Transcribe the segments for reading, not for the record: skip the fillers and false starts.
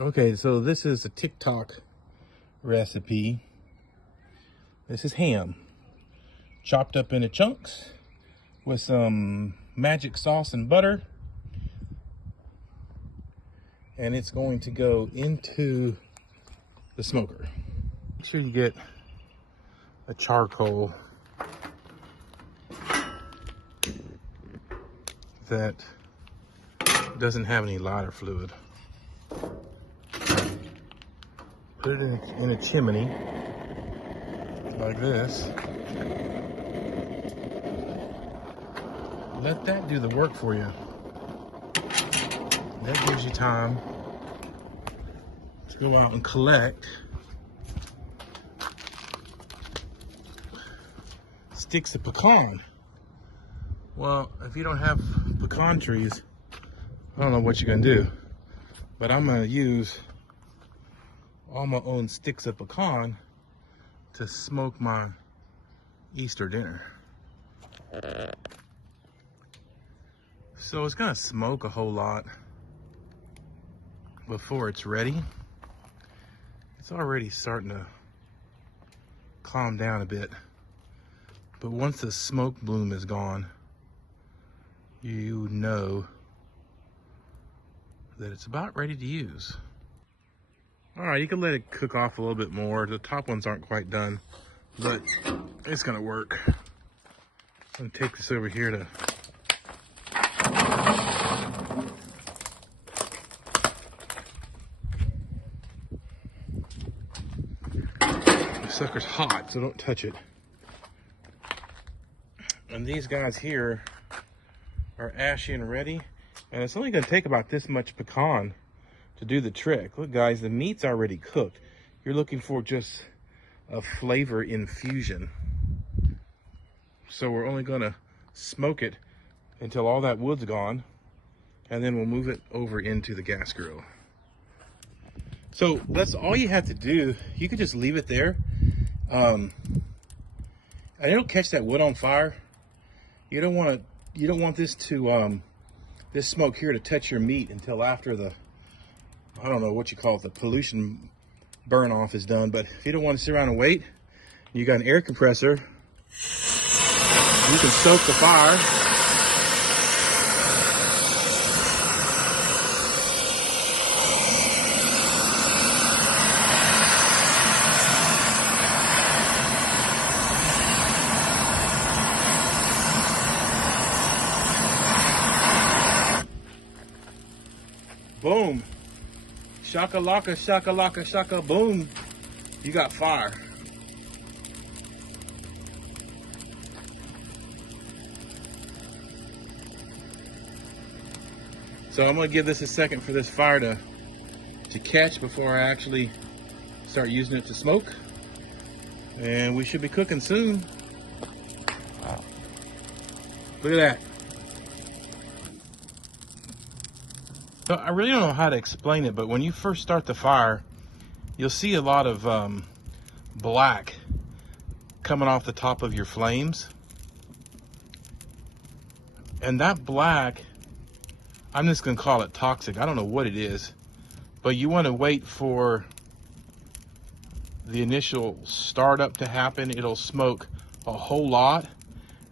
Okay, so this is a TikTok recipe. This is ham, chopped up into chunks with some magic sauce and butter. And it's going to go into the smoker. Make sure you get a charcoal that doesn't have any lighter fluid. Put it in a chimney like this. Let that do the work for you. That gives you time to go out and collect sticks of pecan. Well, if you don't have pecan trees, I don't know what you're gonna do, but I'm gonna use all my own sticks of pecan to smoke my Easter dinner. So it's gonna smoke a whole lot before it's ready. It's already starting to calm down a bit, but once the smoke bloom is gone, you know that it's about ready to use. All right, you can let it cook off a little bit more. The top ones aren't quite done, but it's gonna work. I'm gonna take this over here to the sucker's hot, so don't touch it. And these guys here are ashy and ready, and it's only gonna take about this much pecan to do the trick. Look guys, the meat's already cooked. You're looking for just a flavor infusion. So we're only gonna smoke it until all that wood's gone, and then we'll move it over into the gas grill. So that's all you have to do. You could just leave it there. And it'll catch that wood on fire. You don't want this to this smoke here to touch your meat until after the, I don't know what you call it, the pollution burn off is done. But if you don't want to sit around and wait, you got an air compressor, you can stoke the fire. Boom. Shaka laka, shaka laka, shaka, boom. You got fire. So I'm gonna give this a second for this fire to catch before I actually start using it to smoke. And we should be cooking soon. Look at that. So I really don't know how to explain it, but when you first start the fire, you'll see a lot of black coming off the top of your flames. And that black, I'm just gonna call it toxic. I don't know what it is, but you wanna wait for the initial startup to happen. It'll smoke a whole lot.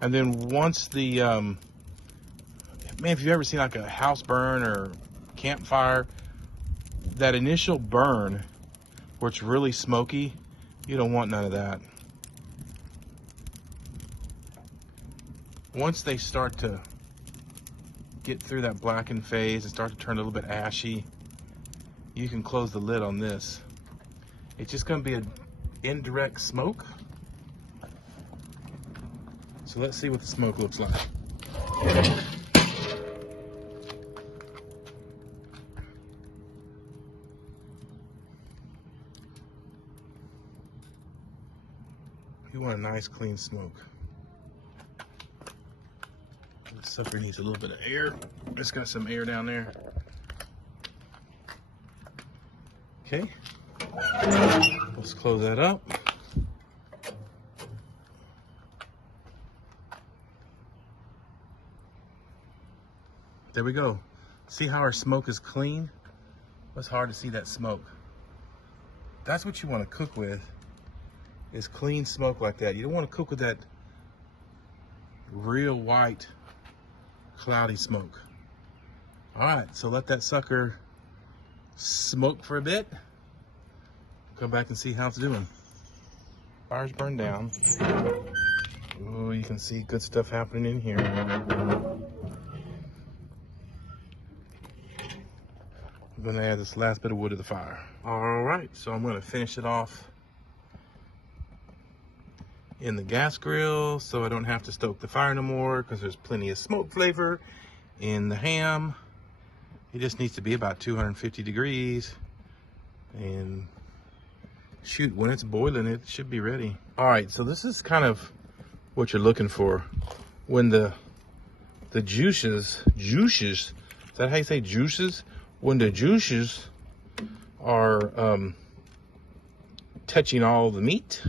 And then once the, man, if you've ever seen like a house burn or campfire, that initial burn where it's really smoky, you don't want none of that. Once they start to get through that blackened phase and start to turn a little bit ashy, you can close the lid on this. It's just gonna be an indirect smoke. So let's see what the smoke looks like. You want a nice clean smoke. This sucker needs a little bit of air. It's got some air down there. Okay. Let's close that up. There we go. See how our smoke is clean? It's hard to see that smoke. That's what you want to cook with, is clean smoke like that. You don't want to cook with that real white, cloudy smoke. All right, so let that sucker smoke for a bit. Come back and see how it's doing. Fire's burned down. Oh, you can see good stuff happening in here. I'm gonna add this last bit of wood to the fire. All right, so I'm gonna finish it off in the gas grill so I don't have to stoke the fire no more, because there's plenty of smoke flavor in the ham. It just needs to be about 250 degrees, and shoot, when it's boiling, it should be ready. All right, so this is kind of what you're looking for. When the juices, is that how you say juices? When the juices are touching all the meat,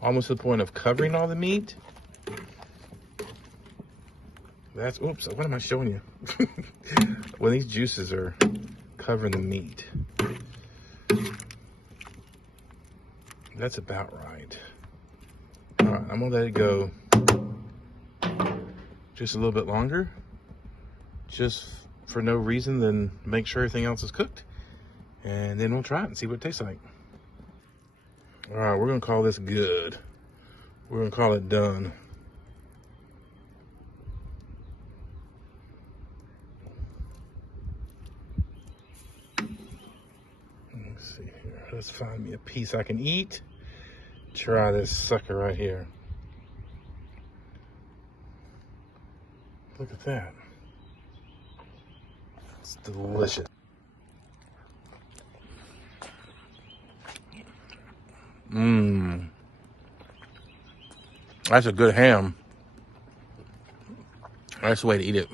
almost to the point of covering all the meat. That's, oops, what am I showing you? When these juices are covering the meat. That's about right. All right, I'm gonna let it go just a little bit longer, just for no reason than make sure everything else is cooked, and then we'll try it and see what it tastes like. All right, we're gonna call this good. We're gonna call it done. Let's see here. Let's find me a piece I can eat. Try this sucker right here. Look at that. It's delicious. Mmm. That's a good ham. That's the way to eat it.